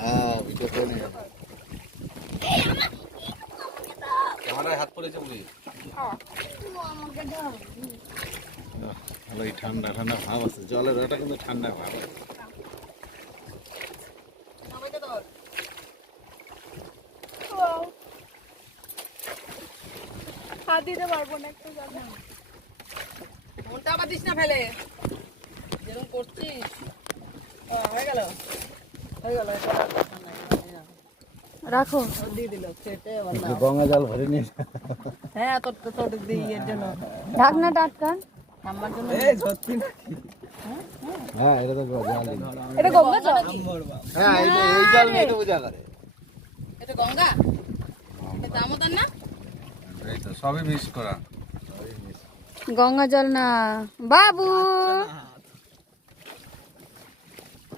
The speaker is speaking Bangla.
হ্যাঁ ভিডিও করে নিয়ে ক্যামেরায় হাত পড়েছে বুঝি। ভালোই ঠান্ডা ঠান্ডা ভাব আছে, জলের ওটা কিন্তু ঠান্ডা ভাব আছে। হাত দিতে পারবো না একটু জায়গা। মনটা আবার দিস না ফেলে, যেরকম করছিস। হয়ে গেল হয়ে গেল, রাখো দিয়ে দিল খেতে। গঙ্গা জল ভরে নিয়ে হ্যাঁ তোর তোর ইয়ের জন্য ঢাকনা টাটকান আমার জন্য। হ্যাঁ এটা তো জল, এটা গঙ্গা জল। হ্যাঁ এই জল নিয়ে তো পূজা করে। এটা গঙ্গা, এটা দামোদর না? এই তো সবই মিক্স করা। গঙ্গা জল না বাবু।